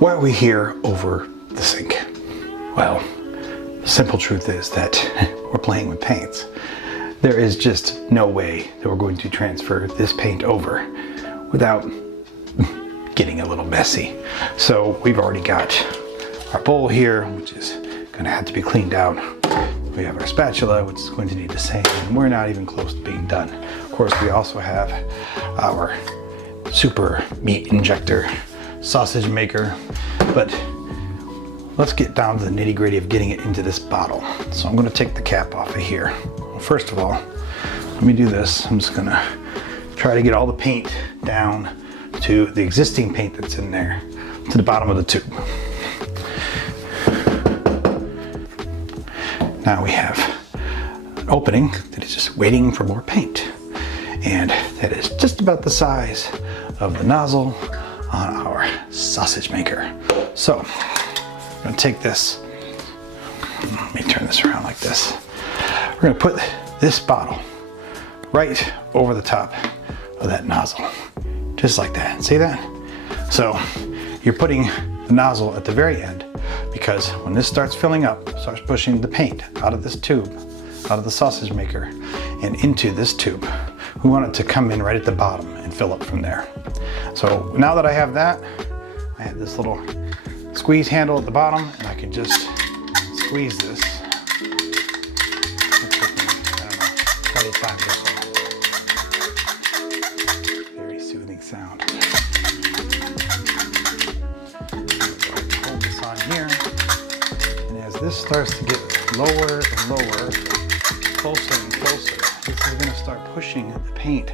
Why are we here over the sink? Well, the simple truth is that we're playing with paints. There is just no way that we're going to transfer this paint over without getting a little messy. So we've already got our bowl here, which is going to have to be cleaned out. We have our spatula, which is going to need the same, and we're not even close to being done. Of course, we also have our super meat injector sausage maker, but let's get down to the nitty-gritty of getting it into this bottle. So I'm going to take the cap off of here. Well, first of all, let me do this. I'm just going to try to get all the paint down to the existing paint that's in there, to the bottom of the tube. Now we have an opening that is just waiting for more paint, and that is just about the size of the nozzle on our sausage maker. So I'm going to take this, let me turn this around like this. We're going to put this bottle right over the top of that nozzle, just like that. See that? So you're putting the nozzle at the very end, because when this starts filling up, starts pushing the paint out of this tube, out of the sausage maker and into this tube, we want it to come in right at the bottom and fill up from there. So now that I have that, I have this little squeeze handle at the bottom, and I can just squeeze this. I don't know, 20 times or so. Very soothing sound. Hold this on here, and as this starts to get lower and lower, closer and closer, this is going to start pushing the paint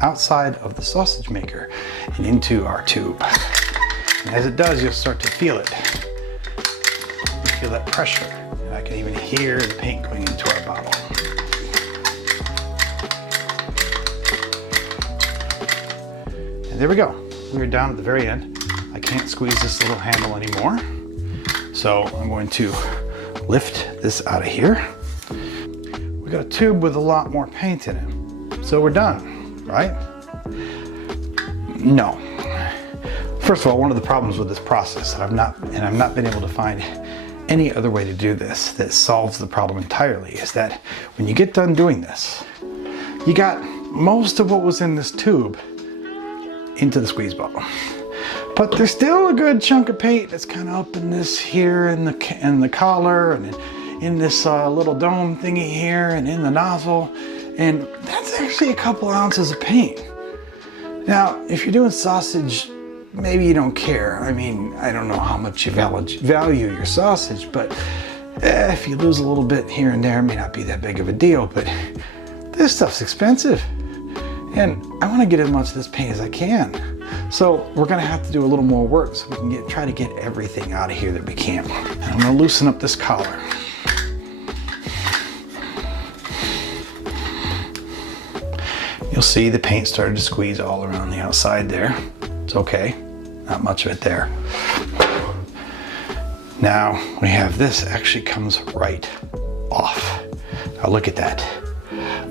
outside of the sausage maker and into our tube. And as it does, you'll start to feel it. You feel that pressure. And I can even hear the paint going into our bottle. And there we go. We're down at the very end. I can't squeeze this little handle anymore. So I'm going to lift this out of here. We got a tube with a lot more paint in it. So we're done, right? No. First of all, one of the problems with this process, and I've not been able to find any other way to do this that solves the problem entirely, is that when you get done doing this, you got most of what was in this tube into the squeeze bottle. But there's still a good chunk of paint that's kind of up in this here, in the collar, and in this little dome thingy here, and in the nozzle, and that's actually a couple ounces of paint. Now, if you're doing sausage, maybe you don't care. I mean, I don't know how much you value your sausage, but if you lose a little bit here and there, it may not be that big of a deal, but this stuff's expensive. And I want to get as much of this paint as I can. So we're going to have to do a little more work so we can try to get everything out of here that we can. And I'm going to loosen up this collar. You'll see the paint started to squeeze all around the outside there. It's okay, not much of it there. Now we have this actually comes right off. Now look at that.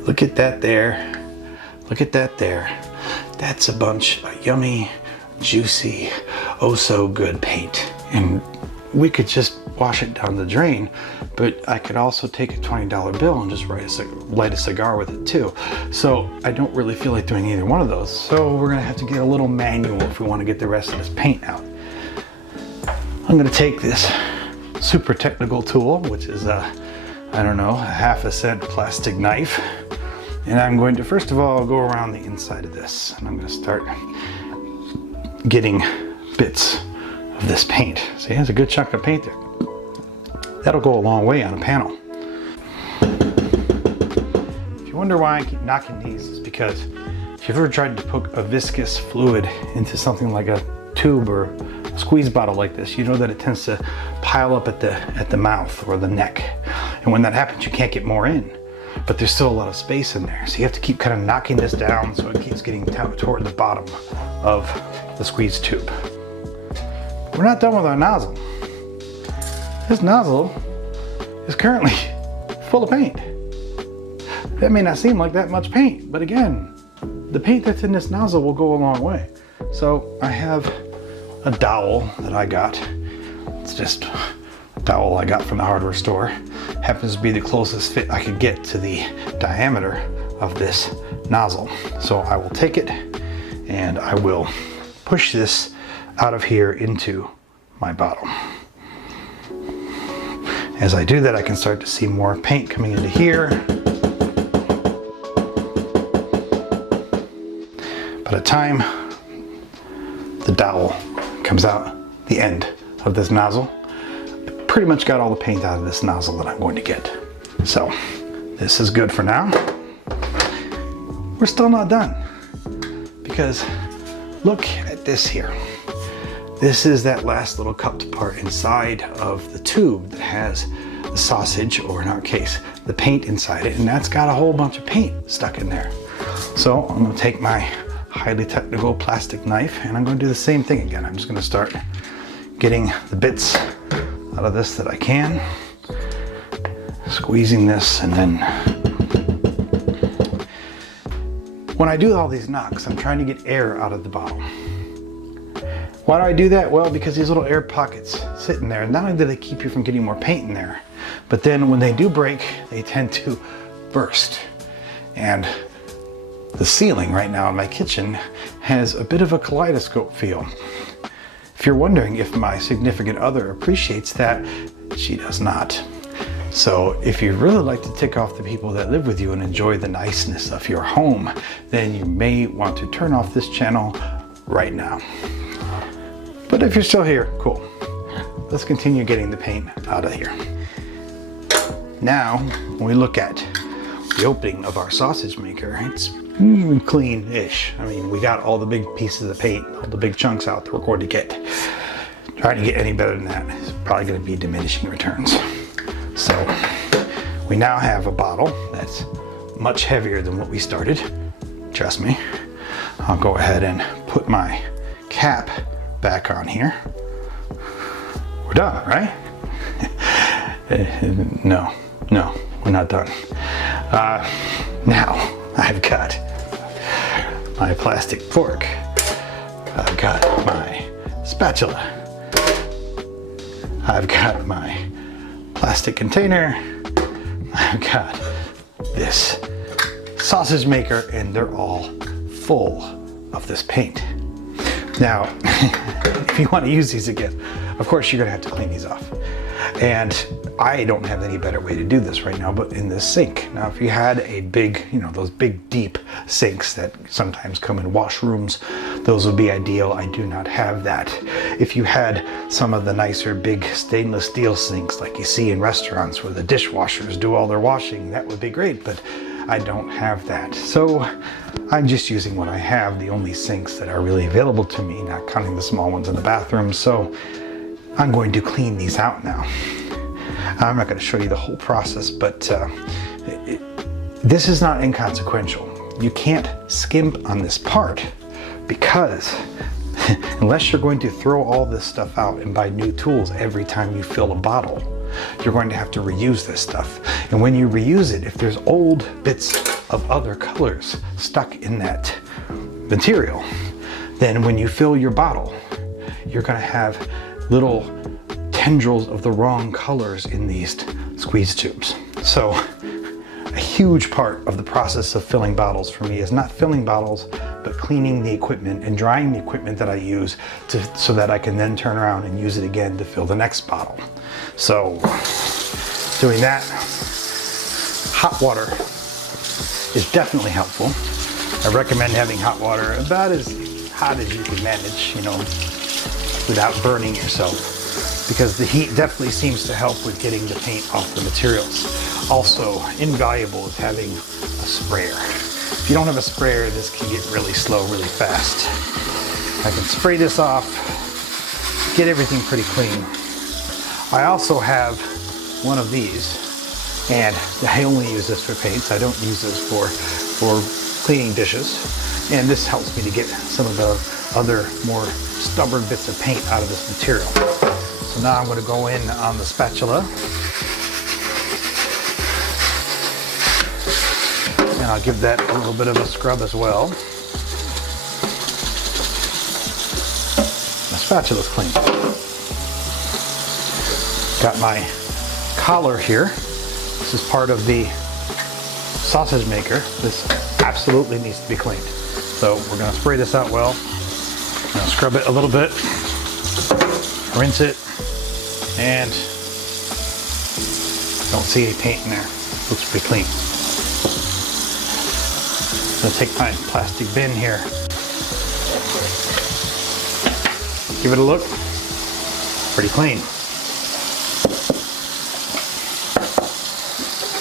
Look at that there. Look at that there. That's a bunch of yummy, juicy, oh so good paint. And we could just wash it down the drain, but I could also take a $20 bill and just light a cigar with it too. So I don't really feel like doing either one of those. So we're gonna have to get a little manual if we want to get the rest of this paint out. I'm gonna take this super technical tool, which is I don't know, a half-a-cent plastic knife. And I'm going to first of all go around the inside of this, and I'm going to start getting bits of this paint. See, there's a good chunk of paint there. That'll go a long way on a panel. If you wonder why I keep knocking these, it's because if you've ever tried to put a viscous fluid into something like a tube or a squeeze bottle like this, you know that it tends to pile up at the mouth or the neck. And when that happens, you can't get more in. But there's still a lot of space in there. So you have to keep kind of knocking this down so it keeps getting toward the bottom of the squeeze tube. We're not done with our nozzle. This nozzle is currently full of paint. That may not seem like that much paint, but again, the paint that's in this nozzle will go a long way. So I have a dowel that I got. It's just a dowel I got from the hardware store. Happens to be the closest fit I could get to the diameter of this nozzle. So I will take it and I will push this out of here into my bottle. As I do that, I can start to see more paint coming into here. By the time the dowel comes out the end of this nozzle, I pretty much got all the paint out of this nozzle that I'm going to get. So this is good for now. We're still not done, because look at this here. This is that last little cupped part inside of the tube that has the sausage, or in our case, the paint inside it, and that's got a whole bunch of paint stuck in there. So I'm going to take my highly technical plastic knife and I'm going to do the same thing again. I'm just going to start getting the bits out of this that I can, squeezing this, and then when I do all these knocks, I'm trying to get air out of the bottle. Why do I do that? Well, because these little air pockets sit in there, and not only do they keep you from getting more paint in there, but then when they do break, they tend to burst. And the ceiling right now in my kitchen has a bit of a kaleidoscope feel. If you're wondering if my significant other appreciates that, she does not. So if you really like to tick off the people that live with you and enjoy the niceness of your home, then you may want to turn off this channel right now. But if you're still here, cool. Let's continue getting the paint out of here. Now, when we look at the opening of our sausage maker, it's clean-ish. I mean, we got all the big pieces of paint, all the big chunks out that we're going to get. Trying to get any better than that is probably going to be diminishing returns. So we now have a bottle that's much heavier than what we started. Trust me. I'll go ahead and put my cap back on here. We're done, right? No, we're not done. Now I've got my plastic fork. I've got my spatula. I've got my plastic container. I've got this sausage maker, and they're all full of this paint. Now, if you want to use these again, of course you're going to have to clean these off. And I don't have any better way to do this right now but in this sink. Now, if you had a big, those big deep sinks that sometimes come in washrooms, those would be ideal. I do not have that. If you had some of the nicer big stainless steel sinks like you see in restaurants where the dishwashers do all their washing, that would be great, but I don't have that. So I'm just using what I have, the only sinks that are really available to me, not counting the small ones in the bathroom. So I'm going to clean these out now. I'm not going to show you the whole process, but this is not inconsequential. You can't skimp on this part, because unless you're going to throw all this stuff out and buy new tools every time you fill a bottle, you're going to have to reuse this stuff. And when you reuse it, if there's old bits of other colors stuck in that material, then when you fill your bottle, you're going to have little tendrils of the wrong colors in these squeeze tubes. So a huge part of the process of filling bottles for me is not filling bottles, but cleaning the equipment and drying the equipment that I use so that I can then turn around and use it again to fill the next bottle. So doing that, hot water is definitely helpful. I recommend having hot water about as hot as you can manage, without burning yourself, because the heat definitely seems to help with getting the paint off the materials. Also, invaluable is having a sprayer. If you don't have a sprayer, this can get really slow, really fast. I can spray this off, get everything pretty clean. I also have one of these, and I only use this for paints. I don't use this for cleaning dishes. And this helps me to get some of the other more stubborn bits of paint out of this material. So now I'm going to go in on the spatula, and I'll give that a little bit of a scrub as well. The spatula's clean. Got my collar here. This is part of the sausage maker. This absolutely needs to be cleaned. So we're gonna spray this out well. I'm gonna scrub it a little bit, rinse it, and don't see any paint in there. Looks pretty clean. I'm gonna take my plastic bin here. Give it a look. Pretty clean.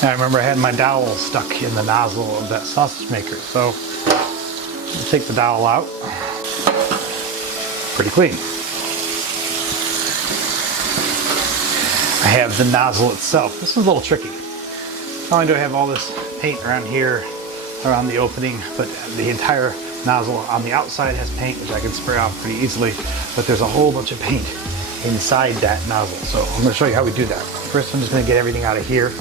Now I remember I had my dowel stuck in the nozzle of that sausage maker, so I'll take the dowel out. Pretty clean. I have the nozzle itself. This is a little tricky. Not only do I have all this paint around here, around the opening, but the entire nozzle on the outside has paint, which I can spray off pretty easily, but there's a whole bunch of paint inside that nozzle. So I'm gonna show you how we do that. First, I'm just gonna get everything out of here.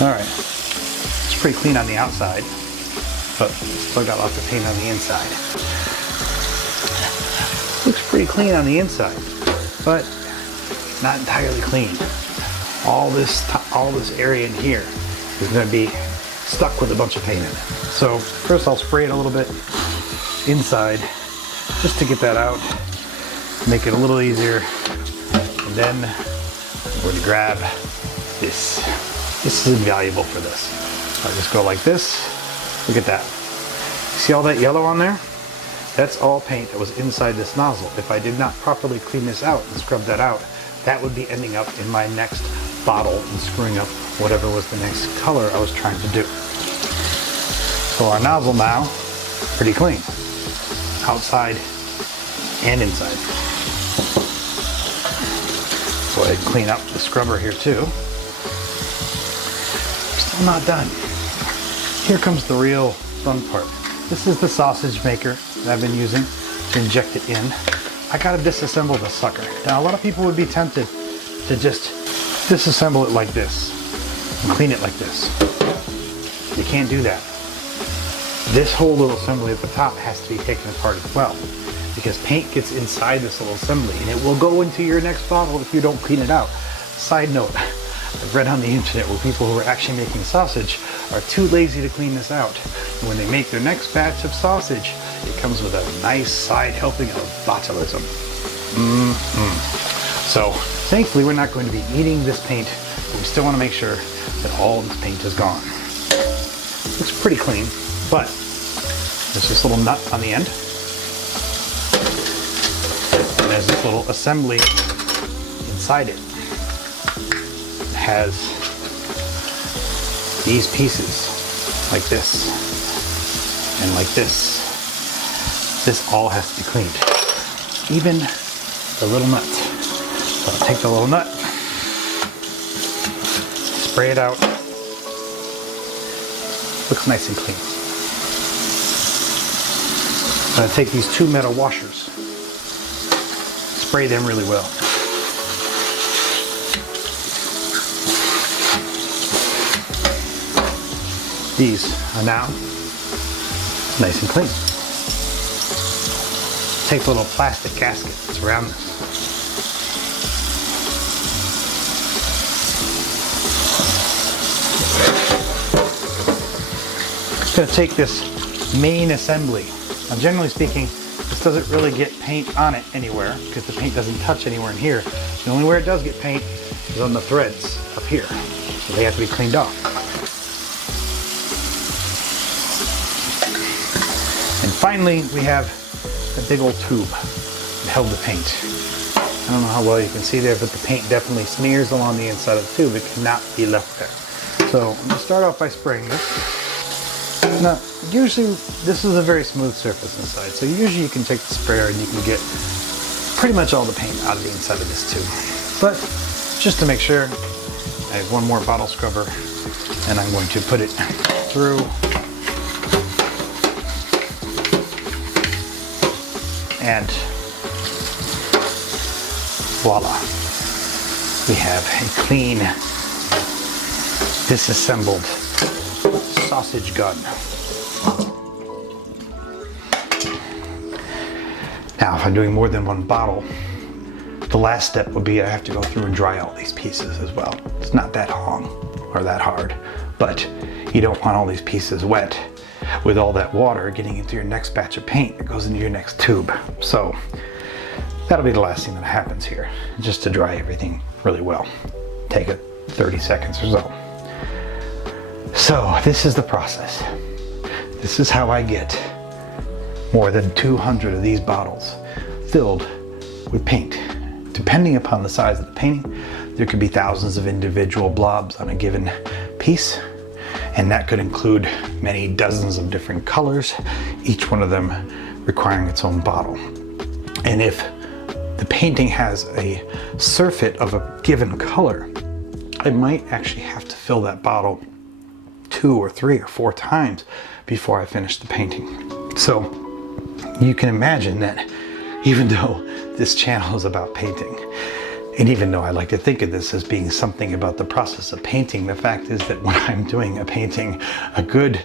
All right, it's pretty clean on the outside, but still got lots of paint on the inside. Looks pretty clean on the inside, but not entirely clean. All this area in here is gonna be stuck with a bunch of paint in it. So first I'll spray it a little bit inside just to get that out, make it a little easier. And then I'm going to grab this. This is invaluable for this. I'll just go like this. Look at that. See all that yellow on there? That's all paint that was inside this nozzle. If I did not properly clean this out and scrub that out, that would be ending up in my next bottle and screwing up whatever was the next color I was trying to do. So our nozzle now, pretty clean, outside and inside. Go ahead and clean up the scrubber here too. Still not done. Here comes the real fun part. This is the sausage maker that I've been using to inject it in. I gotta disassemble this sucker. Now a lot of people would be tempted to just disassemble it like this and clean it like this. You can't do that. This whole little assembly at the top has to be taken apart as well, because paint gets inside this little assembly and it will go into your next bottle if you don't clean it out. Side note, I've read on the internet where people who are actually making sausage are too lazy to clean this out. And when they make their next batch of sausage, it comes with a nice side helping of botulism. So thankfully we're not going to be eating this paint, but we still want to make sure that all this paint is gone. Looks pretty clean, but there's this little nut on the end. And there's this little assembly inside it. It has these pieces like this and like this. This all has to be cleaned. Even the little nut. So I'll take the little nut, spray it out. Looks nice and clean. I'm going to take these two metal washers, spray them really well. These are now nice and clean. Take the little plastic gasket that's around this. I'm going to take this main assembly. Now generally speaking, this doesn't really get paint on it anywhere because the paint doesn't touch anywhere in here. The only where it does get paint is on the threads up here. So they have to be cleaned off. And finally, we have a big old tube that held the paint. I don't know how well you can see there, but the paint definitely smears along the inside of the tube. It cannot be left there. So I'm going to start off by spraying this. Now, usually this is a very smooth surface inside, so usually you can take the sprayer and you can get pretty much all the paint out of the inside of this tube. But just to make sure, I have one more bottle scrubber and I'm going to put it through. And voila, we have a clean, disassembled sausage gun. Now, if I'm doing more than one bottle, the last step would be I have to go through and dry all these pieces as well. It's not that long or that hard, but you don't want all these pieces wet with all that water getting into your next batch of paint that goes into your next tube. So that'll be the last thing that happens here, just to dry everything really well. Take it 30 seconds or so. So this is the process. This is how I get more than 200 of these bottles filled with paint. Depending upon the size of the painting, there could be thousands of individual blobs on a given piece, and that could include many dozens of different colors, each one of them requiring its own bottle. And if the painting has a surfeit of a given color, I might actually have to fill that bottle 2 or 3 or 4 times before I finish the painting. So you can imagine that even though this channel is about painting, and even though I like to think of this as being something about the process of painting, the fact is that when I'm doing a painting, a good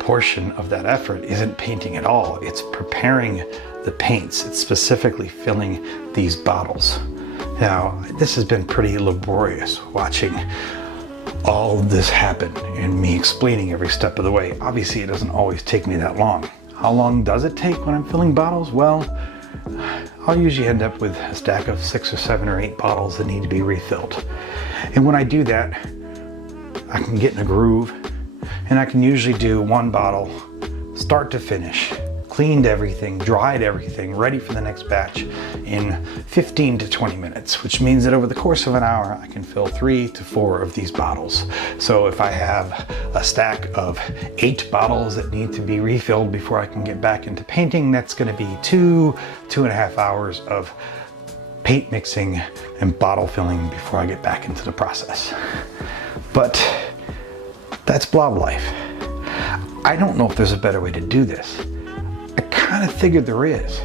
portion of that effort isn't painting at all. It's preparing the paints. It's specifically filling these bottles. Now, this has been pretty laborious watching all of this happen and me explaining every step of the way. Obviously, it doesn't always take me that long. How long does it take when I'm filling bottles? Well, I'll usually end up with a stack of 6 or 7 or 8 bottles that need to be refilled. And when I do that, I can get in a groove, and I can usually do one bottle start to finish, cleaned everything, dried everything, ready for the next batch in 15 to 20 minutes, which means that over the course of an hour, I can fill 3 to 4 of these bottles. So if I have a stack of 8 bottles that need to be refilled before I can get back into painting, that's gonna be 2.5 hours of paint mixing and bottle filling before I get back into the process. But that's blob life. I don't know if there's a better way to do this. I kind of figured there is,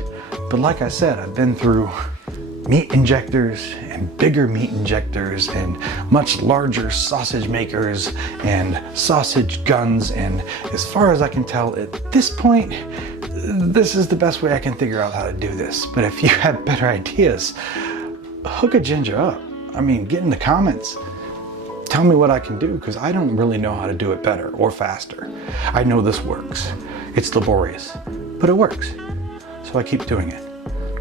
but like I said, I've been through meat injectors and bigger meat injectors and much larger sausage makers and sausage guns, and as far as I can tell at this point, this is the best way I can figure out how to do this. But if you have better ideas, hook a ginger up. I mean, get in the comments. Tell me what I can do, because I don't really know how to do it better or faster. I know this works. It's laborious, but it works. So I keep doing it,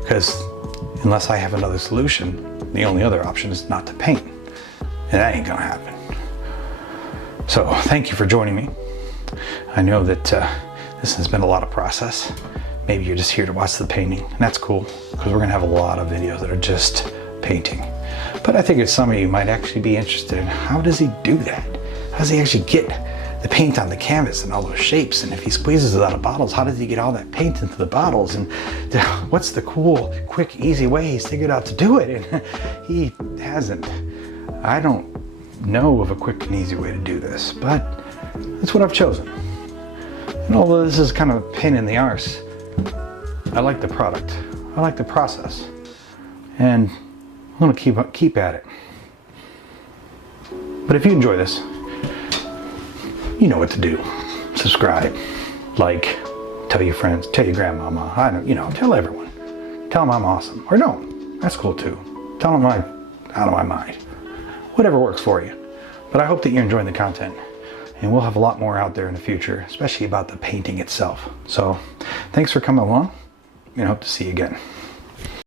because unless I have another solution, the only other option is not to paint. And that ain't gonna happen. So thank you for joining me. I know that this has been a lot of process. Maybe you're just here to watch the painting, and that's cool, because we're gonna have a lot of videos that are just painting. But I figured some of you might actually be interested in how does he do that? How does he actually get the paint on the canvas and all those shapes? And if he squeezes it out of bottles, how does he get all that paint into the bottles? And what's the cool, quick, easy way he's figured out to do it? And he hasn't. I don't know of a quick and easy way to do this, but that's what I've chosen. And although this is kind of a pain in the arse, I like the product. I like the process. And I'm gonna keep at it. But if you enjoy this, you know what to do. Subscribe, like, tell your friends, tell your grandmama, I don't, tell everyone. Tell them I'm awesome. Or no, that's cool too. Tell them I'm out of my mind. Whatever works for you. But I hope that you're enjoying the content. And we'll have a lot more out there in the future, especially about the painting itself. So thanks for coming along, and hope to see you again.